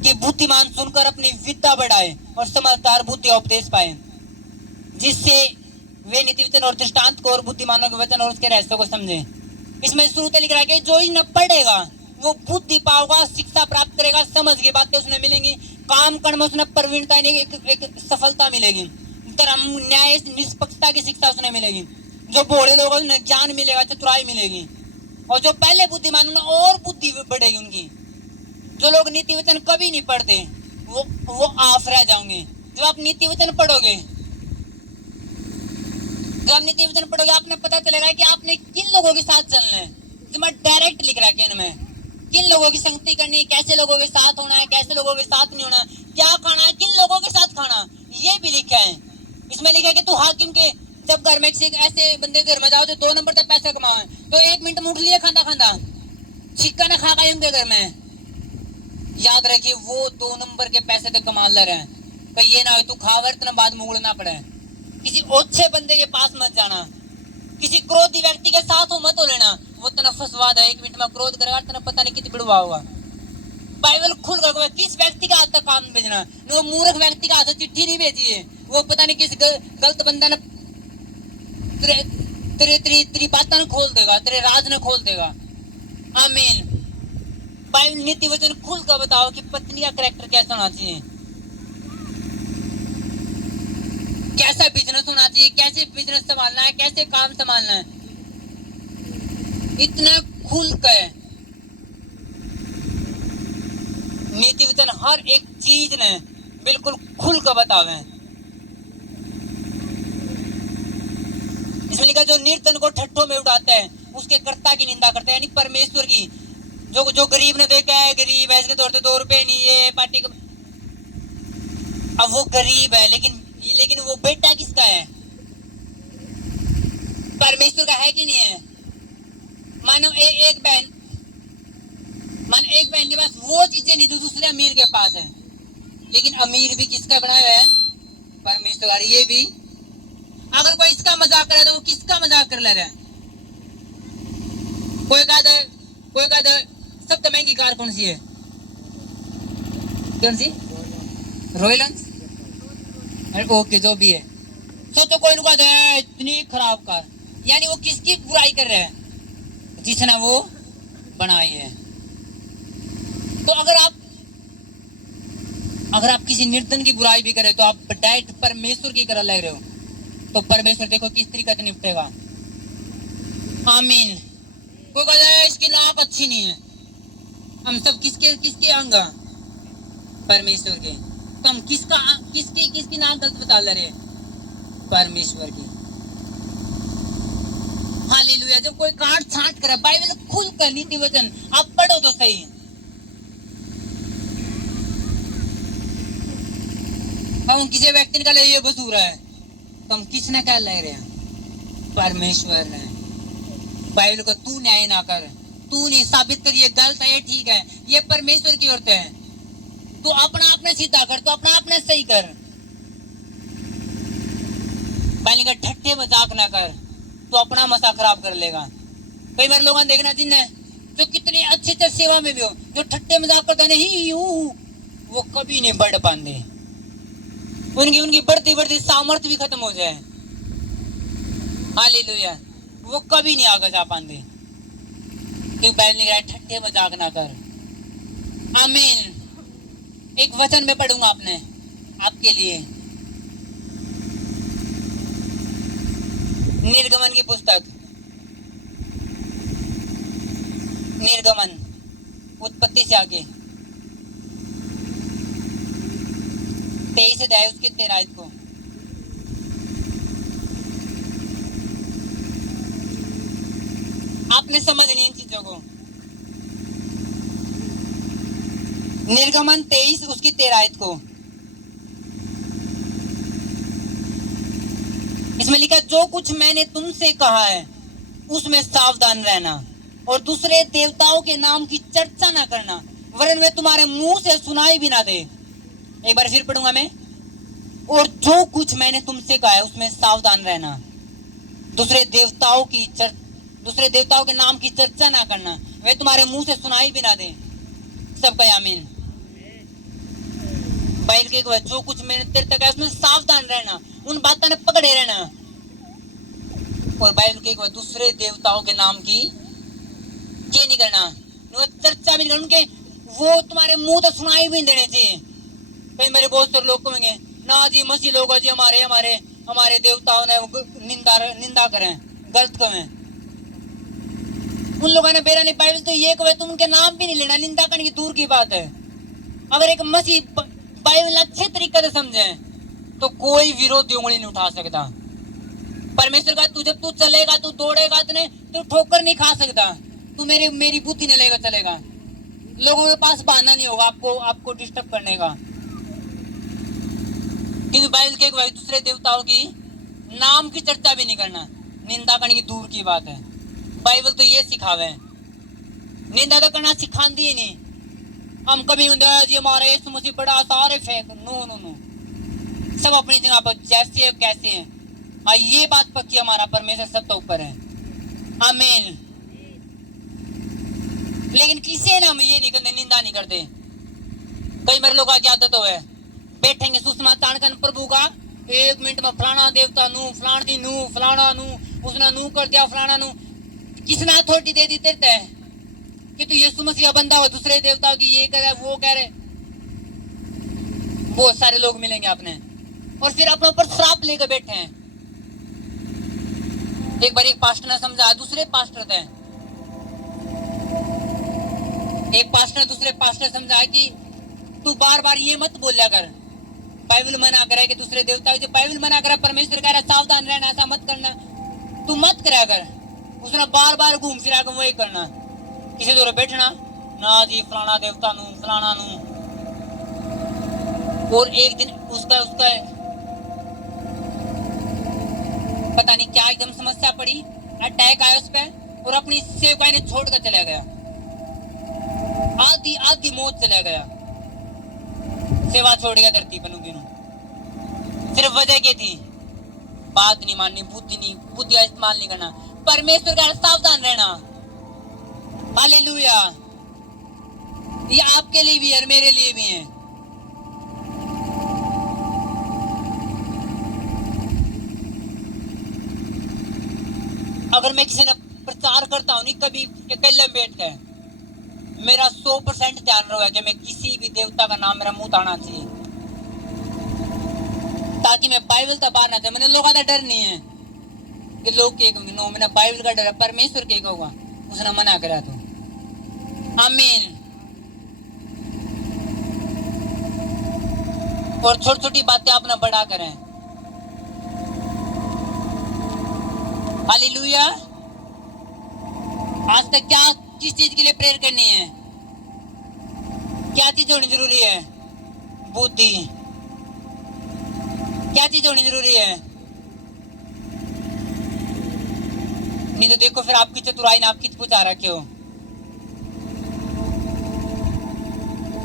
कि बुद्धिमान सुनकर अपनी विद्या बढ़ाए और समझदार बुद्धि और उपदेश पाए, जिससे वे नीति वचन और दृष्टांत को और बुद्धिमानों के वचन और उसके रहस्यों को समझे। इसमें शुरू से लिख रहा है कि जो इन्हें पढ़ेगा वो बुद्धि पाओगा, शिक्षा प्राप्त करेगा, समझ की बातें उसने मिलेंगी, काम करने में उसने प्रवीणता, एक सफलता मिलेगी, धर्म, न्याय, निष्पक्षता की शिक्षा उसने मिलेगी। जो भोले लोग उन्हें ज्ञान मिलेगा, चतुराई मिलेगी, और जो पहले बुद्धिमान उन्हें और बुद्धि बढ़ेगी उनकी। जो लोग नीति वचन कभी नहीं पढ़ते वो आफ रह जाओगे। जब आप नीति वचन पढ़ोगे, आपने पता चलेगा कि आपने किन लोगों के साथ चलना है। मैं डायरेक्ट लिख रहा है इनमें किन लोगों की संगति करनी है, कैसे लोगों के साथ होना है, कैसे लोगों के साथ नहीं होना, क्या खाना है, किन लोगों के साथ खाना, ये भी लिखा है। इसमें लिखा है कि तू हाकिम के जब घर में ऐसे बंदे घर में जाओ जो 2 नंबर तक पैसा कमाओ, तो 1 मिनट में उठ लिया खाना छिक्का न खा उनके घर में। याद रखिए वो 2 नंबर के पैसे तो कमा ले रहे हैं, कहीं ये ना हो तू खावर इतना बाद मुगड़ना पड़े। किसी ओछे बंदे के पास मत जाना, किसी क्रोधी व्यक्ति के साथ हो मत हो लेना, वो तना फंसवा दे, 1 मिनट में क्रोध करेगा, तना पता नहीं कितनी बिड़वा होगा। बाइबल खुल कर किस व्यक्ति का हाथ तक काम भेजना, वो मूर्ख व्यक्ति का हाथ चिट्ठी नहीं भेजी है, वो पता नहीं किस गलत बंदा ने तेरी बात न खोल देगा, तेरे राज न खोल देगा। आमीन। बाइबल नीति वचन खुल कर बताओ कि पत्नी का कैरेक्टर कैसा होना चाहिए, कैसा बिजनेस होना चाहिए, कैसे बिजनेस संभालना है, कैसे काम संभालना है, इतना खुल कर नीति वचन हर एक चीज ने बिल्कुल खुल कर बतावे। इसमें लिखा जो निर्धन को ठट्ठों में उड़ाता है उसके कर्ता की निंदा करता है, यानी परमेश्वर की। जो गरीब ने देखा है, गरीब है, इसके तौर पे 2 रुपए नहीं है पार्टी का, अब वो गरीब है, लेकिन वो बेटा किसका है, परमेश्वर का है कि नहीं है। मानो एक बहन के पास वो चीजें नहीं जो दूसरे अमीर के पास है, लेकिन अमीर भी किसका बनाया है, परमेश्वर का। ये भी अगर कोई इसका मजाक कर रहा है तो वो किसका मजाक कर ले रहा है। कोई कहता है सबसे महंगी कार कौन सी है, कौन सी, रॉयल एनफील्ड, ओके जो भी है। सोचो कोई कहता है इतनी खराब कार, यानी वो किसकी बुराई कर रहे हैं, जिसने वो बनाई है। तो अगर आप किसी निर्धन की बुराई भी करें तो आप डायरेक्ट परमेश्वर की तरह लग रहे हो, तो परमेश्वर देखो किस तरीके से निपटेगा। आमीन। कोई कहता है इसकी नाक अच्छी नहीं है, हम सब किसके अंग, परमेश्वर के। तो हम किसकी नाक गलत बता ले रहे, परमेश्वर की। हालेलुया। जब कोई काट छांट करे, बाइबल खुल कर नीति वचन आप पढ़ो तो सही। हम किसी व्यक्ति ने कहा ये बसूरा है, तो हम किसने कह ले रहे हैं, परमेश्वर ने। बाइबल को तू न्याय ना कर, तू नहीं साबित कर ये गलत है ये ठीक है, ये परमेश्वर की ओर से है। तू अपना आपने सीधा कर, तू अपना आपने सही कर। बाइबल का ठट्ठे मजाक ना कर, तो अपना मसा खराब कर लेगा। कई बार लोग देखना जिन्हें जो कितने अच्छे सेवा में भी हो, जो ठट्ठे मजाक करता नहीं वो कभी नहीं बढ़ पाते, उनकी बढ़ती सामर्थ्य भी खत्म हो जाए। हालेलुया। वो कभी नहीं आगे जा पाते, क्योंकि बाइबल ने कहा ठट्ठे मजाक ना कर। आमीन। एक वचन में पढ़ूंगा आपके लिए, निर्गमन की पुस्तक, निर्गमन उत्पत्ति से आगे 23 अध्याय उसके 13 आयत को। आपने समझनी इन चीजों को। निर्गमन 23 उसकी 13 आयत को। इसमें लिखा, जो कुछ मैंने तुमसे कहा है उसमें सावधान रहना और दूसरे देवताओं के नाम की चर्चा ना करना, वरन वे तुम्हारे मुंह से सुनाई भी ना दे। एक बार फिर पढ़ूंगा मैं। और जो कुछ मैंने तुमसे कहा है उसमें सावधान रहना, दूसरे देवताओं के नाम की चर्चा ना करना, वे तुम्हारे मुंह से सुनाई भी ना दे। सबका आमीन। बाइबल के बाद जो कुछ मैंने तेरे तक है उसमें सावधान रहना, उन बातों ने पकड़े रहना। और बाइबल के बाद दूसरे देवताओं के नाम की ये नहीं करना, चर्चा भी नहीं करना, उनके वो तुम्हारे मुंह तो सुनाई भी नहीं देने चाहिए। कई मेरे बहुत सारे लोग कहेंगे ना जी मसीह लोग जी हमारे देवताओं ने निंदा करें, गलत कहें। उन लोगों ने बेरा नहीं, बाइबल तो ये कहे तुम उनके नाम भी नहीं लेना, निंदा करने की दूर की बात है। अगर एक मसीह बाइबल अच्छे तरीके से समझे तो कोई विरोधी उंगली नहीं उठा सकता। परमेश्वर का जब तू चलेगा, तू दौड़ेगा, तू ठोकर नहीं खा सकता। तू मेरी बुद्धि नहीं लेगा चलेगा। लोगों के पास बहाना नहीं होगा आपको डिस्टर्ब करने का। क्योंकि बाइबल के भाई दूसरे देवताओं की नाम की चर्चा भी नहीं करना, निंदा करने की दूर की बात है। बाइबल तो ये सिखावे, निंदा तो करना सिखाती ही नहीं। हम कभी जी हमारे यीशु मसीह बड़ा सारे फेंक, नो नो नो, सब अपनी जगह पर जैसे है कैसे हैं। और ये बात पक्की, हमारा परमेश्वर सब तो ऊपर है। आमीन। लेकिन किसी ने हम ये नहीं करते, निंदा नहीं करते। कई बार लोगों की आदत है, बैठेंगे सुसमाचार कर प्रभु का, 1 मिनट में फलाना देवता नू, फलानी नू, फलाना नू, उसने नू कर दिया, फलाना नू। किसने अथॉरिटी दे दी तेरे है कि तू यीशु मसीह बंदा हो, दूसरे देवताओं की ये करे वो करे। बहुत सारे लोग मिलेंगे आपने, और फिर अपने ऊपर श्राप लेकर बैठे हैं। एक बार एक पास्टर ने समझा, दूसरे पास्टर थे, एक पास्टर ने दूसरे पास्टर समझा कि तू बार बार ये मत बोलिया कर, बाइबल मना करे कि दूसरे देवता, जो बाइबल मना करे, परमेश्वर कह रहा सावधान रहना, ऐसा मत करना, तू मत करा कर। उसने बार बार घूम फिरा कर वही करना, किसी दूर बैठना ना जी फलाना देवता नू, फलाना नू। और एक दिन उसका पता नहीं क्या एकदम समस्या पड़ी, अटैक आया उस पर, और अपनी सेवकाई ने छोड़कर चला गया, आधी मौत चला गया, सेवा छोड़ गया धरती पर। सिर्फ वजह क्या थी? बात नहीं माननी, बुद्धि का इस्तेमाल नहीं करना, परमेश्वर का सावधान रहना। हालेलुया। ये आपके लिए भी है और मेरे लिए भी है। अगर मैं किसी ने प्रचार करता हूं नहीं कभी अकेले बैठ के, मेरा 100% ध्यान रहा कि मैं किसी भी देवता का नाम मेरा मुंह आना चाहिए, ताकि मैं बाइबल तो बाहर ना जाए। मैंने लोगों का डर नहीं है कि लोग क्या कहेंगे, नो, मैंने बाइबल का डर है, परमेश्वर क्या कहूंगा, उसने मना करा तो। आमीन। और छोटी छोटी बातें अपना बड़ा करें। हालेलुया। आज तक क्या किस चीज के लिए प्रेयर करनी है, क्या चीज होनी जरूरी है? बुद्धि। क्या चीज होनी जरूरी है? नहीं तो देखो फिर आपकी चतुराई ने आपकी पूछा रखे हो।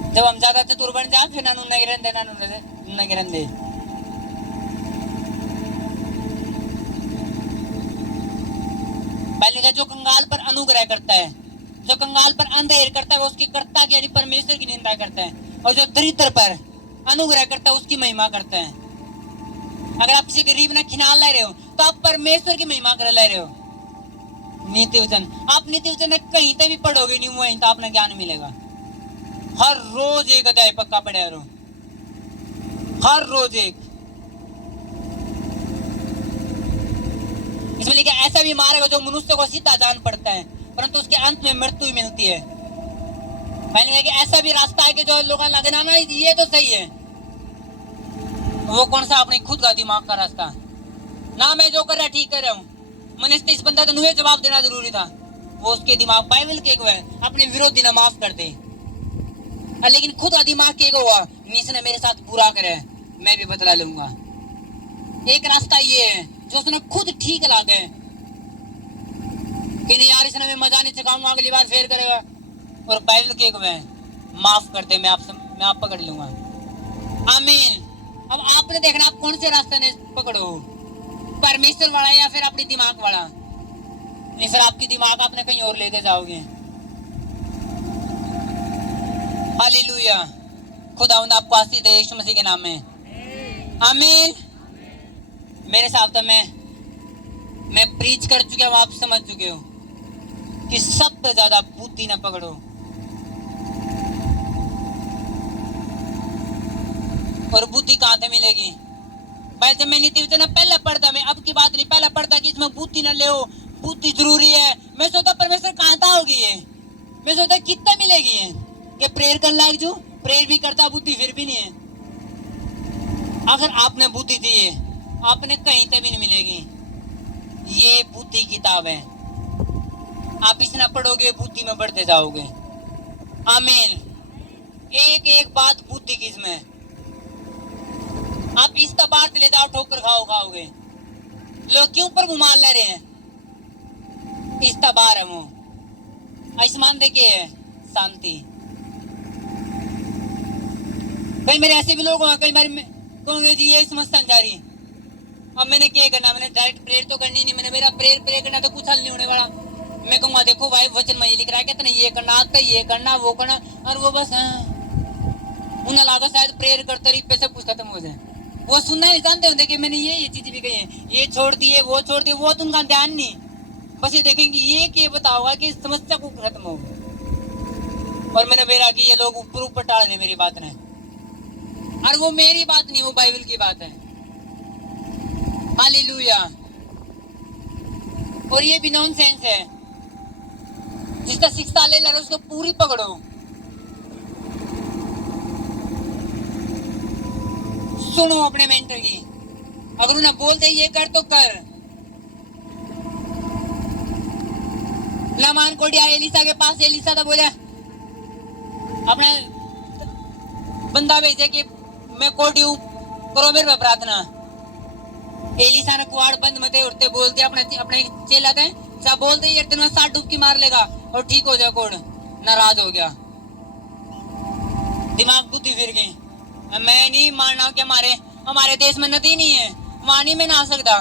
जब हम ज्यादा चतुर बन जाए फिर नानू नहीं रहते। पहले का जो कंगाल पर अनुग्रह करता है, जो कंगाल पर अंधेर करता है, वो उसकी कर्ता की यानी परमेश्वर की निंदा करता है, और जो दरिद्र पर अनुग्रह करता है उसकी महिमा करता है। अगर आप किसी गरीब ने खिनाल ले रहे हो तो आप परमेश्वर की महिमा कर ले रहे हो। नीति वचन, आप नीति वचन कहीं तक भी पढ़ोगे नहीं वहीं तो आपने ज्ञान मिलेगा। हर रोज एक अध्याय पक्का पढ़े रहो, हर रोज एक। इसमें लिखा ऐसा भी मारेगा जो मनुष्य को सीधा जान पड़ता है परंतु उसके अंत में मृत्यु ही मिलती है। मैंने कि ऐसा भी रास्ता है कि जो लोग लगना ना ये तो सही है, वो कौन सा? अपने खुद का दिमाग का रास्ता ना। मैं जो कर रहा ठीक कर रहा हूँ। मैंने इस बंदा तो नुहे जवाब देना जरूरी था, वो उसके दिमाग बाइबल के है अपने विरोधी ना माफ कर दे, लेकिन खुद का दिमाग के हुआ इसने मेरे साथ बुरा करे मैं भी बदला लूंगा। एक रास्ता ये है जो उसने खुद ठीक ला दे कि नहीं यार इसने मैं मजा नहीं चखाऊंगा, अगली बार फेर करेगा। और बाइबल के हुए माफ कर दे, मैं आप पकड़ लूंगा। आमीन। अब आपने देखना आप कौन से रास्ते ने पकड़ो, परमेश्वर वाला या फिर अपनी दिमाग वाला। नहीं फिर आपकी दिमाग आपने कहीं और लेके जाओगे। हालेलुया। खुदावंद आपको आशीष दे यीशु मसीह के नाम में, आमीन। मेरे साथ तो मैं प्रीच कर चुके हूं, आप समझ चुके हो कि सबसे ज्यादा बुद्धि ना पकड़ो। और बुद्धि कहां से मिलेगी भाई? जब मैं नीति वचन पहले पढ़ता, मैं अब की बात नहीं, पहले पढ़ता कि इसमें बुद्धि न ले, बुद्धि जरूरी है। मैं सोचता परमेश्वर कहां था होगी ये, मैं सोचता कितना मिलेगी ये कि प्रेयर करने लायक जो प्रेयर भी करता बुद्धि फिर भी नहीं है। अगर आपने बुद्धि चाहिए आपने कहीं से भी नहीं मिलेगी। ये बुद्धि किताब है, आप इसे ना पढ़ोगे बुद्धि में बढ़ते जाओगे। आमीन। एक एक बात बुद्धि की इसमें, आप इस तबार से ले जाओ ठोकर खाओगे। लोग क्यों प्रभु मान ले रहे हैं? इस तबार है वो आयुष्मान देखे है शांति। कई मेरे ऐसे भी लोग कई बार कहोगे जी ये समस्या जा रही। अब मैंने क्या करना, मैंने डायरेक्ट प्रेयर तो करनी नहीं, मैंने मेरा प्रेयर करना तो कुछ हल नहीं होने वाला। मैं कहूंगा देखो भाई वचन में ये लिख रहा है कहते ये करना, आता ये करना वो करना, और वो बस उन्हें लागो शायद प्रेयर करते रही पैसे कुछ खत्म हो जाए। वो सुनना नहीं जानते होंगे कि मैंने ये चीज भी कही है, ये छोड़ दिए वो छोड़ दिए, वो तो उनका ध्यान नहीं। बस ये देखेंगे ये कि बताओगा कि समस्या को खत्म हो। और मैंने मेरा कि ये लोग ऊपर ऊपर टाल दे मेरी बात ने, और वो मेरी बात नहीं, वो बाइबल की बात है। हालेलुया। और ये भी नॉनसेंस है, जिसका शिक्षा ले ला उसको पूरी पकड़ो। सुनो अपने मेंटर की, अगर उन्हें बोलते ये कर तो कर। लामान को दिया एलिसा के पास, एलिसा तो बोला अपने बंदा भेजे कि मैं कोडी करो मेरे पे प्रार्थना। एलिसा ने कुआड़ बंद मते उड़ते बोल दिया अपने चेला थे सब बोलते ये तेरे में 60 डुबकी मार लेगा और ठीक हो जाए। कोड नाराज हो गया, दिमाग बुद्धि फिर गई। मैं नहीं मानना कि हमारे देश में नदी नहीं है, वहां नहीं मैं नहा सकता।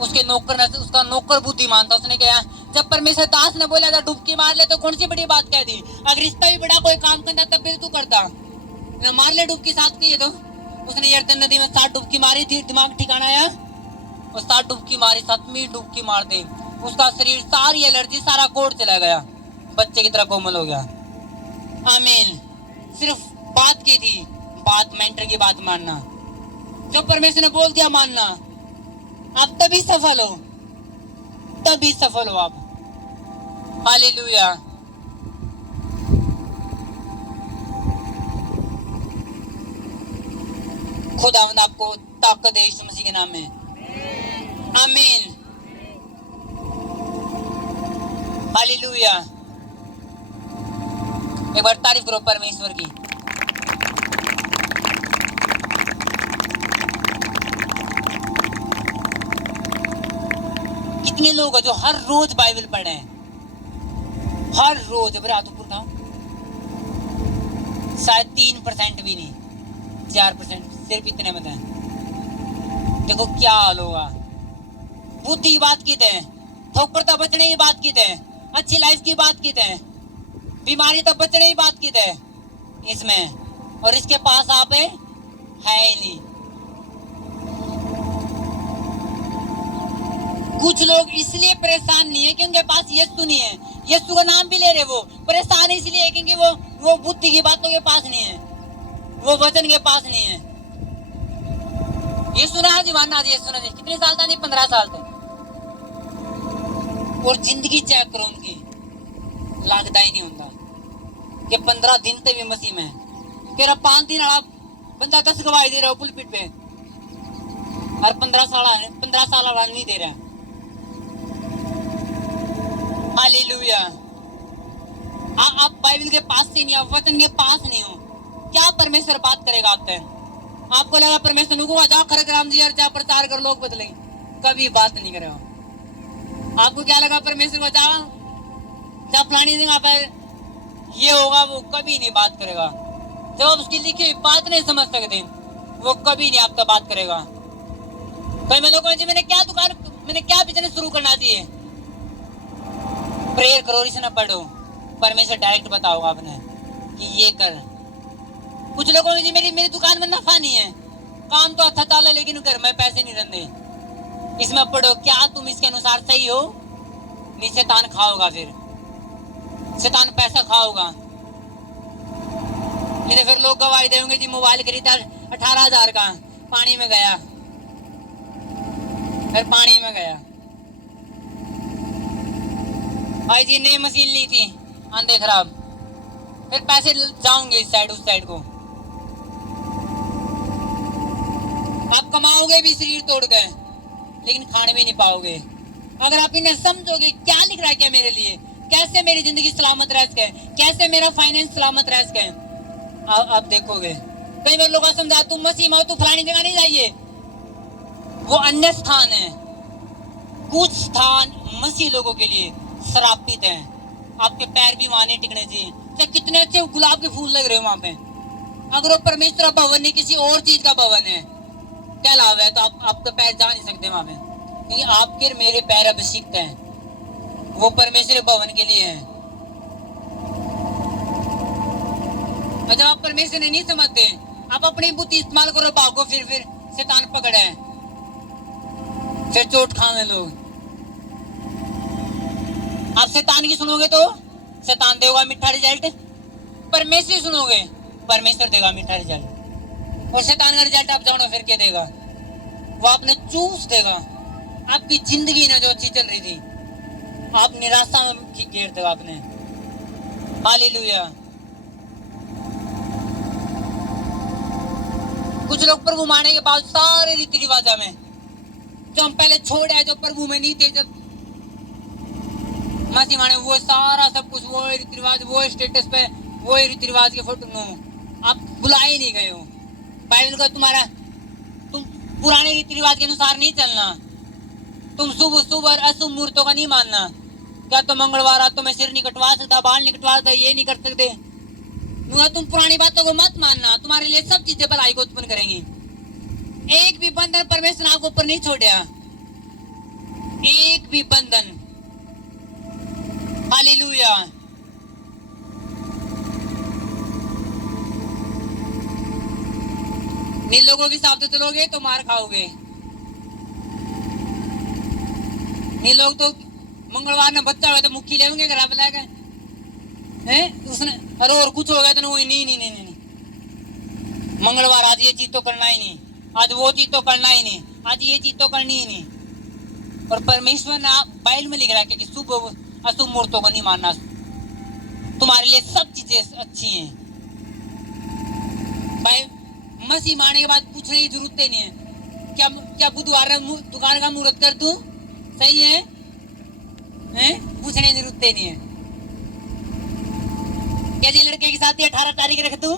उसका नौकर बुद्धिमान था, उसने कहा जब परमेश्वर दास ने बोला था डुबकी मार ले तो कौन सी बड़ी बात कह दी। अगर इसका भी बड़ा कोई काम करता तब भी तू करता, मार ले डुबकी साथ की। तो उसने यर्दन नदी में 60 डुबकी मारी थी, दिमाग ठिकाना आया और 60 डुबकी मारी, 7वीं डुबकी मार दी उसका शरीर सारी एलर्जी सारा कोड चला गया, बच्चे की तरह कोमल हो गया। आमीन। सिर्फ बात की थी, बात मेंटर की बात मानना, जो परमेश्वर ने बोल दिया मानना। आप तभी सफल हो, तभी सफल हो आप। हालेलुया। खुदावंद आपको ताकत दे यीशु मसीह के नाम में, आमीन। हालेलुया। एक बार तारीफ करो परमेश्वर की। कितने लोग हैं जो हर रोज बाइबल पढ़े हैं, हर रोज। हाथ ऊपर उठाओ, शायद 3% भी नहीं, 4%, सिर्फ इतने बताएं। देखो क्या हाल होगा। बुद्धि की बात की थे, ठोकर तो बचने की बात की थे, अच्छी लाइफ की बात की थे, बीमारी तो बचने की बात की थे इसमें, और इसके पास आप है ही नहीं। कुछ लोग इसलिए परेशान नहीं है कि उनके पास यीशु नहीं है, यीशु का नाम भी ले रहे, वो परेशान इसलिए है क्योंकि वो बुद्धि की बातों के पास नहीं है, वो वचन के पास नहीं है। यीशु ने जी मानना जी, यीशु ने कितने साल था जी? 15 साल थे। और जिंदगी चेक करो उनकी, लगता ही नहीं होता कि 15 दिन तक भी मसीह में तेरा 5 दिन वाला बंदा 10 गवाही दे रहा हो पुलपिट पे, और 15 साल वाला नहीं दे रहा। हालेलुया। आप बाइबल के पास से नहीं, आप वचन के पास नहीं हो, क्या परमेश्वर बात करेगा आपसे? आपको लगा परमेश्वर नुको जाओ खरक राम जी और जा प्रचार कर लोग बदलेंगे, कभी बात नहीं करेगा। आपको क्या लगा परमेश्वर को जाओ जब फलानी जगह पर ये होगा, वो कभी नहीं बात करेगा। जब आप उसकी लिखी हुई बात नहीं समझ सकते, वो कभी नहीं आपका बात करेगा। कई लोगों को मैंने क्या बिजनेस शुरू करना चाहिए? प्रेयर करो, इसे ना पढ़ो, परमेश्वर डायरेक्ट बताओगा आपने कि ये कर। कुछ लोगों ने जी मेरी दुकान में नफा नहीं है, काम तो अच्छा चाल है लेकिन घर में पैसे नहीं रहते। इसमें पढ़ो, क्या तुम इसके अनुसार सही हो? नहीं, शैतान खाओगा, फिर शैतान पैसा खाओगा। नहीं तो फिर लोग गवाही देंगे जी मोबाइल खरीदा 18,000 का, पानी में गया, फिर पानी में गया। भाई जी नई मशीन ली थी, आंधे खराब, फिर पैसे जाओगे इस साइड उस साइड को। आप कमाओगे भी शरीर तोड़ गए, लेकिन खाने भी नहीं पाओगे। अगर आप इन्हें समझोगे क्या लिख रहा है क्या मेरे लिए, कैसे मेरी जिंदगी सलामत रह सके, कैसे मेरा फाइनेंस सलामत रह सके, आप देखोगे। कई बार लोग समझा तुम मसीह में हो, तू फलानी जगह नहीं जाइए, वो अन्य स्थान है। कुछ स्थान मसीह लोगों के लिए श्रापित है, आपके पैर भी वहां नहीं टिकने चाहिए, चाहे कितने अच्छे गुलाब के फूल लग रहे हो वहां पे। अगर वो परमेश्वर का भवन नहीं, किसी और चीज का भवन है, क्या लाभ है? तो आपके पैर जा नहीं सकते वहां पे, क्योंकि आपके मेरे पैर अभिषिक्त हैं, वो परमेश्वर भवन के लिए है। और जब आप परमेश्वर नहीं समझते, आप अपनी बुद्धि इस्तेमाल करो, भागो, फिर शैतान पकड़े है, फिर चोट खाने लोग। आप शैतान की सुनोगे तो शैतान देगा मीठा रिजल्ट, परमेश्वर सुनोगे परमेश्वर देगा मीठा रिजल्ट। और शैतान का रिजल्ट आप जानो फिर क्या देगा? वो आपने चूस देगा। आपकी जिंदगी ना जो अच्छी चल रही थी, आप निराशा में घेर देगा आपने। हालेलुया। कुछ लोग प्रभु मानने के बाद सारे रीति रिवाजा में जो हम पहले छोड़ आए, जो प्रभु में नहीं थे, जब मसीह माने, वो सारा सब कुछ, वो रीति रिवाज, वो स्टेटस पे, वो रीति रिवाज के फोटो नो, आप बुलाए नहीं गए हो। बाइबल का तुम पुराने रीति रिवाज के अनुसार नहीं चलना, तुम शुभ और अशुभ मुहूर्तों का नहीं मानना। क्या तो मंगलवार तो मैं सिर नहीं कटवा सकता, बाल नहीं कटवा सकता, ये नहीं कर सकते। तुम पुरानी बातों को मत मानना, तुम्हारे लिए सब चीजें भलाई को उत्पन्न करेंगी। एक भी बंधन परमेश्वर आपको ऊपर नहीं छोड़ा, एक भी बंधन। हालेलुया। इन लोगों के हिसाब से चलोगे तो मार खाओगे। इन लोग तो मंगलवार में बच्चा हुआ तो मुक्की लेंगे, घर पे लाएगा हैं उसने, अरे और कुछ हो गया तो नहीं, मंगलवार आज ये चीज तो करना ही नहीं, आज वो चीज तो करना ही नहीं, आज ये चीज तो करनी ही नहीं। और परमेश्वर ने बाइबल में लिख रहा है कि शुभ अशुभ मुहूर्तों को नहीं मानना, तुम्हारे लिए सब चीजें अच्छी हैं। भाई मसीह मारने के बाद पूछने की जरूरत ही नहीं है, क्या बुधवार दुकान का मुहूर्त कर दूं, सही है, पूछने की जरूरत ही नहीं है। क्या जी लड़के की शादी 18 तारीख रख दूं?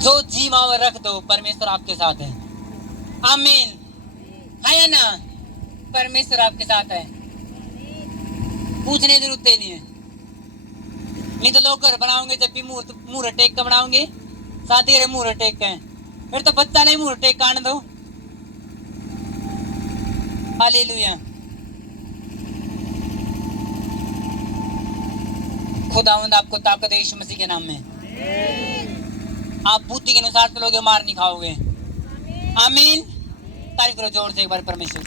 जो जी मावर रख दो, परमेश्वर आपके साथ है। आमीन है ना? परमेश्वर आपके साथ है, पूछने की जरूरत ही नहीं है। नहीं तो लोग घर बनाओगे जब भी मुहूर्त टेक का बनाओगे, शादी रे मुहूर्त टेक का है, फिर तो बच्चा नहीं मुहूर्त टेक काट दो। हालेलुया। खुदावंद आपको ताकत है यीशु मसीह के नाम में। आप बुद्धि के अनुसार चलोगे, मार नहीं खाओगे। आमीन। तारीफ करो जोर से एक बार परमेश्वर।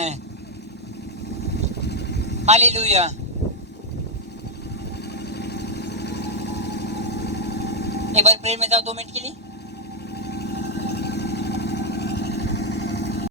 है। हालेलुया। एक बार प्रेयर में जाओ 2 मिनट के लिए।